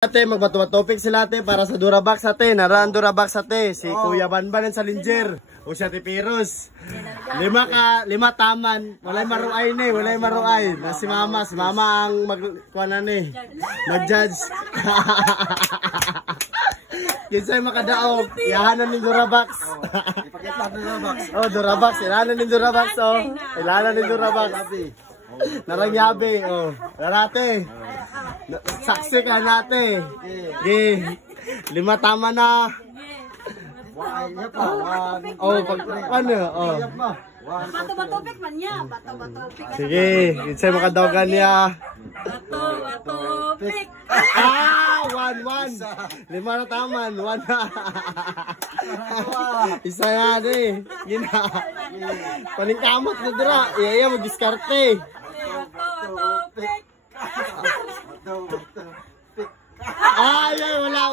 Ate, magbato-topic sila ate para sa Durabox ate. Naraan Durabox ate. Si Kuya Banban sa Linger. O siya ti Piros. Lima taman. Walay maruay ni. Walay maruay. Na si mama ang magkuanan ni. Mag-judge. Yun sa'yo makadaog. Yahanan ni Durabox. Oh, Durabox. Ilahanan ni Durabox. Oh. Ilahanan ni Durabox. Narangyabi. Oh. Narate. Saksi ka natin. Okay. 5 tama na. Oh, pag ano? Oh. Bato-batopik man niya. Bato-batopik. Sige, isa makadawagan niya. Bato-batopik. 1-1. 5 na tama. 1 na. Isa na din. Yun na. Paningkamot na dira. Iya mag-diskarte. Bato-batopik. Ay, wala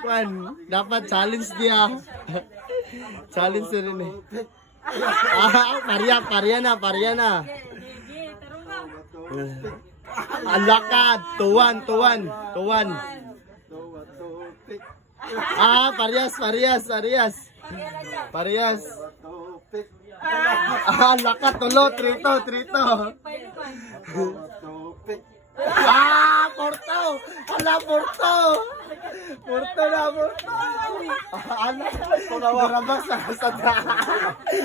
kwan. Dapat challenge dia. Challenge na rin eh. Pariya na. Alakad, tuwan. Parehas. Lakat tulo, trito. Porto. Ala, Porto. Porto. Durabox sa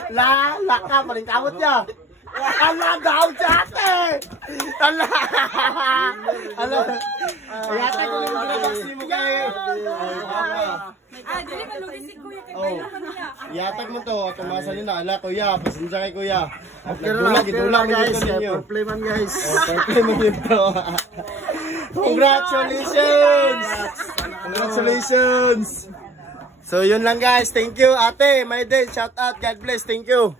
laka, paling kamot niya. Ala, daw jate. Ala. Yata ko yung Durabox mo kay. Dili ka lugisik kuya kay bayo man niya. Yatag mo to, tumasan nyo na. Ala, kuya, pasensya kay kuya. Gitulang guys, play man guys. Play mo dito. Congratulations! So yun lang guys, thank you ate, my day, shout out, God bless, thank you.